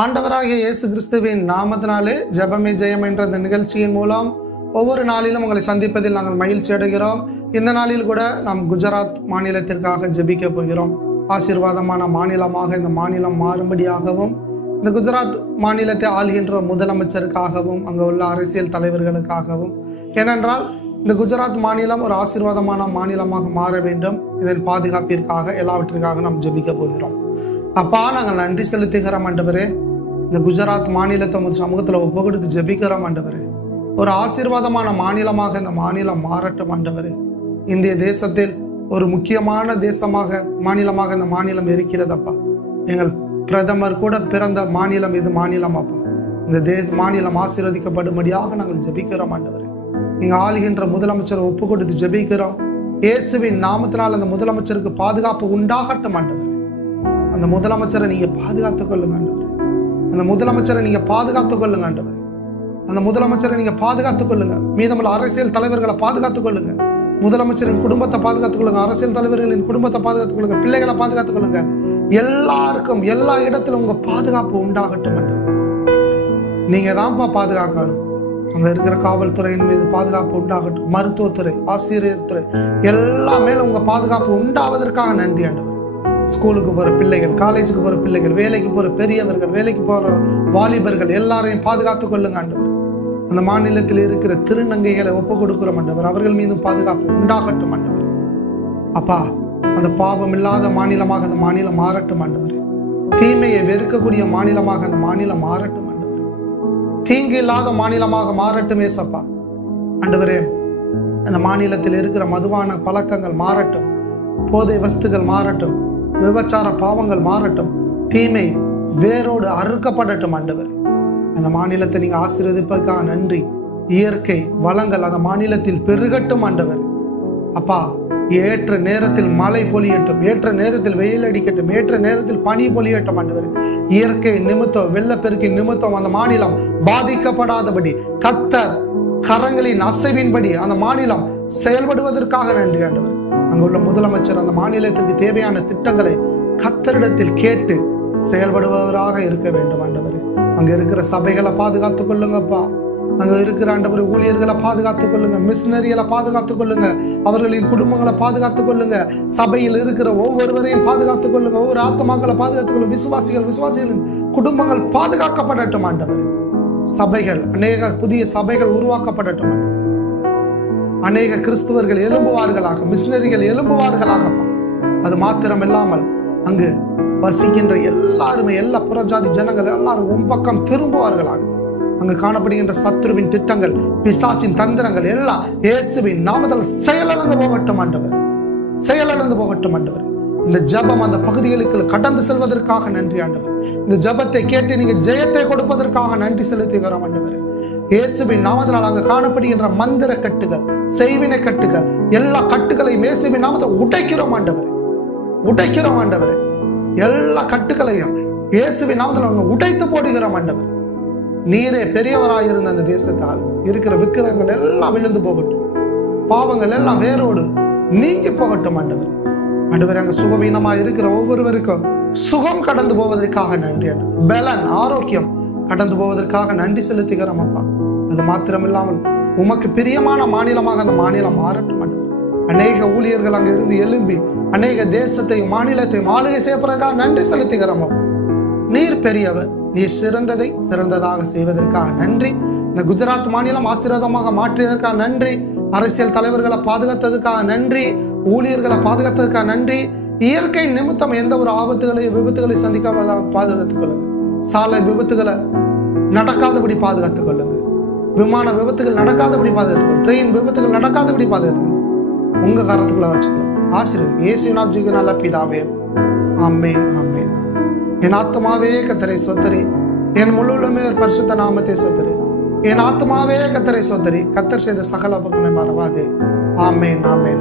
ஆண்டவராகிய இயேசு கிறிஸ்துவின் நாமத்தினாலே ஜெபமே ஜெயம் என்ற இந்த நிகழ்ச்சியின் மூலம் ஒவ்வொரு நாளிலும் உங்களை சந்திப்பதில் நாங்கள் மகிழ்ச்சி அடைகிறோம். இந்த நாளில் கூட நாம் குஜராத் மாநிலத்திற்காக ஜெபிக்க போகிறோம். ஆசீர்வாதமான மாநிலமாக இந்த மாநிலம் மாறும்படியாகவும், இந்த குஜராத் மாநிலத்தை ஆள்கின்ற முதலமைச்சருக்காகவும், அங்கு உள்ள அரசியல் தலைவர்களுக்காகவும், ஏனென்றால் இந்த குஜராத் மாநிலம் ஒரு ஆசீர்வாதமான மாநிலமாக மாற வேண்டும். இதன் பாதுகாப்பிற்காக எல்லாவற்றிற்காக நாம் ஜெபிக்க போகிறோம். அப்பா, நாங்கள் நன்றி செலுத்துகிறோம் ஆண்டவரே. இந்த குஜராத் மாநிலத்தை உங்கள் சமூகத்தில் ஒப்புக்கொடுத்து ஜெபிக்கிறோம் ஆண்டவரே. ஒரு ஆசீர்வாதமான மாநிலமாக இந்த மாநிலம் மாறட்டும் ஆண்டவரே. இந்திய தேசத்தில் ஒரு முக்கியமான மாநிலமாக இந்த மாநிலம் இருக்கிறதப்பா. எங்கள் பிரதமர் கூட பிறந்த மாநிலம் இது மாநிலம் அப்பா. இந்த மாநிலம் ஆசீர்வதிக்கப்படும்படியாக நாங்கள் ஜெபிக்கிறோம் ஆண்டவரே. நீங்க ஆளுகின்ற முதலமைச்சரை ஒப்பு கொடுத்து ஜெபிக்கிறோம். இயேசுவின் நாமத்தினால் அந்த முதலமைச்சருக்கு பாதுகாப்பு உண்டாகட்டும் ஆண்டவரே. அந்த முதலமைச்சரை நீங்க பாதுகாத்துக் கொள்ளுங்க ஆண்டவரே. அந்த முதலமைச்சரை நீங்க பாதுகாத்துக் கொள்ளுங்க ஆண்டவரே. அந்த முதலமைச்சரை நீங்க பாதுகாத்துக் கொள்ளுங்க. மீதமுள்ள அரசியல் தலைவர்களை பாதுகாத்துக் கொள்ளுங்க. முதலமைச்சரின் குடும்பத்தை பாதுகாத்துக் கொள்ளுங்க. அரசியல் தலைவர்களின் குடும்பத்தை பாதுகாத்துக் கொள்ளுங்க. பிள்ளைகளை பாதுகாத்துக் கொள்ளுங்க. எல்லாருக்கும் எல்லா இடத்திலும் உங்க பாதுகாப்பு உண்டாகட்டும் ஆண்டவரே. நீங்க தான்ப்பா பாதுகாக்கணும். அங்க இருக்கிற காவல்துறையின் மீது பாதுகாப்பு உண்டாகட்டும். மருத்துவத்துறை, ஆசிரியர் துறை, எல்லாமே உங்க பாதுகாப்பு உண்டாவதற்காக நன்றி ஆண்டவர். ஸ்கூலுக்கு போற பிள்ளைகள், காலேஜுக்கு போற பிள்ளைகள், வேலைக்கு போற பெரியவர்கள், வேலைக்கு போற வாலிபர்கள் எல்லாரையும் பாதுகாத்துக் கொள்ளுங்க ஆண்டவர். அந்த மாநிலத்தில் இருக்கிற திருநங்கைகளை ஒப்பு கொடுக்கிறோம் ஆண்டவர். அவர்கள் மீதும் பாதுகாப்பு உண்டாகட்டும் ஆண்டவர். அப்பா, அந்த பாவம் இல்லாத மாநிலமாக அந்த மாநிலம் மாறட்டும் ஆண்டவர். தீமையை வெறுக்கக்கூடிய மாநிலமாக அந்த மாநிலம் மாறட்டும் ஆண்டவர். தீங்கு இல்லாத மாநிலமாக மாறட்டும் ஏசப்பா ஆண்டவரே. அந்த மாநிலத்தில் இருக்கிற மதுவான பழக்கங்கள் மாறட்டும். போதை வஸ்துகள் மாறட்டும். விபச்சார பாவங்கள் மாறட்டும். தீமை வேரோடு அறுக்கப்படட்டும் ஆண்டவர். அந்த மாநிலத்தை நீங்க ஆசீர்வதிப்பதற்காக நன்றி. இயற்கை வளங்கள் அந்த மாநிலத்தில் பெருகட்டும் ஆண்டவர். அப்பா, ஏற்ற நேரத்தில் மழை பொழியட்டும், ஏற்ற நேரத்தில் வெயில் அடிக்கட்டும், ஏற்ற நேரத்தில் பனி பொழியட்டும் ஆண்டவர். இயற்கை நிமித்தம், வெள்ளப்பெருக்கி நிமித்தம் அந்த மாநிலம் பாதிக்கப்படாதபடி கர்த்தர் கரங்களின் அசைவின்படி அந்த மாநிலம் செயல்படுவதற்காக நன்றி ஆண்டவர். அங்குள்ள முதலமைச்சர் அந்த மாநிலத்திற்கு தேவையான திட்டங்களை கர்த்தரிடத்தில் கேட்டு செயல்படுபவராக இருக்க வேண்டும் ஆண்டவர். அங்க இருக்கிற சபைகளை பாதுகாத்துக் கொள்ளுங்கப்பா. அங்க இருக்கிற ஆண்டவர் ஊழியர்களை பாதுகாத்துக் கொள்ளுங்க. மிஷனரிகளை பாதுகாத்துக் கொள்ளுங்க. அவர்களின் குடும்பங்களை பாதுகாத்துக் கொள்ளுங்க. சபையில் இருக்கிற ஒவ்வொருவரையும் பாதுகாத்துக் கொள்ளுங்க. ஒவ்வொரு ஆத்மாக்களை பாதுகாத்துக் கொள்ளுங்க. விசுவாசிகளின் குடும்பங்கள் பாதுகாக்கப்படட்டும் ஆண்டவர். சபைகள், அநேக புதிய சபைகள் உருவாக்கப்படட்டும். அநேக கிறிஸ்துவர்கள் எழும்புவார்களாக, மிஷனரிகள் எழும்புவார்களாக. அது மாத்திரம் இல்லாமல் அங்கு வசிக்கின்ற எல்லாருமே, எல்லா புறஜாதி ஜனங்கள் எல்லாரும் உன் பக்கம் திரும்புவார்களாக. அங்கு காணப்படுகின்ற சத்துருவின் திட்டங்கள், பிசாசின் தந்திரங்கள் எல்லாம் இயேசுவின் நாமத்தில் செயலிழந்து போகட்டும் ஆண்டவர். செயலிழந்து போகட்டும் ஆண்டவர். இந்த ஜபம் அந்த பகுதிகளுக்கு கடந்து செல்வதற்காக நன்றி ஆண்டவர். இந்த ஜபத்தை கேட்டு நீங்க ஜெயத்தை கொடுப்பதற்காக நன்றி செலுத்துகிறோம் ஆண்டவர். இயேசுவின் நாமத்தினால் அங்கு காணப்படுகின்ற மந்திர கட்டுகள், செய்வினை கட்டுகள், எல்லா கட்டுகளையும் இயேசுவின் நாமத்தை உடைக்கிறோம் ஆண்டவர். உடைக்கிறோம் ஆண்டவர். எல்லா கட்டுகளையும் இயேசுவின் நாமத்தில் அங்க உடைத்து போடுகிறோம் ஆண்டவர். நீரே பெரியவராக இருந்த அந்த தேசத்தால் இருக்கிற விக்கிரகங்கள் எல்லாம் விழுந்து போகட்டும். பாவங்கள் எல்லாம் வேரோடு நீங்கி போகட்டும் ஆண்டவர். ஆண்டவர், அங்க சுகவீனமா இருக்கிற ஒவ்வொருவருக்கும் சுகம் கடந்து போவதற்காக நன்றி ஆண்டவர். பலன், ஆரோக்கியம் கடந்து போவதற்காக நன்றி செலுத்துகிறோம் அப்பா. அது மாத்திரம் இல்லாமல் உமக்கு பிரியமான மாநிலமாக அந்த மாநிலம் மாறட்டும் ஆண்டவர். அநேக ஊழியர்கள் அங்க இருந்து எழும்பி அநேக தேசத்தையும் மாநிலத்தையும் ஆளுகை செய்யப்படுறதுக்காக நன்றி செலுத்துகிறோம் அப்பா. நீர் பெரியவர். நீர் சிறந்ததை சிறந்ததாக செய்வதற்காக நன்றி. இந்த குஜராத் மாநிலம் ஆசீர்வாதமாக மாற்றியதற்காக நன்றி. அரசியல் தலைவர்களை பாதுகாத்ததுக்காக நன்றி. ஊழியர்களை பாதுகாத்ததுக்காக நன்றி. இயற்கை நிமித்தம் எந்த ஒரு விபத்துகளை சந்திக்காம பாதுகாத்துக் கொள்ளுங்க. சாலை விபத்துகளை நடக்காதபடி பாதுகாத்துக் கொள்ளுங்க. விமான விபத்துகள் நடக்காதபடி பாதுகாத்துக் கொள்ளுங்க. ட்ரெயின் விபத்துகள் நடக்காதபடி பாதுகாத்துக் கொள்ளுங்க. உங்க கரத்துக்குள்ள வச்சுக்கொள்ளுங்க. ஆசீர்வாதம் இயேசுவின் ஜீவன் நல்ல பிதாவே, ஆமென், ஆமென். என் ஆத்மாவே கர்த்தரை ஸ்தோத்திரி, என் முழு உள்ளமே பரிசுத்த நாமத்தை ஸ்தோத்திரி. என் ஆத்மாவே கர்த்தரை ஸ்தோத்திரி, கர்த்தர் செய்த சகல உபகாரங்களை மறவாதே. ஆமென், ஆமென்.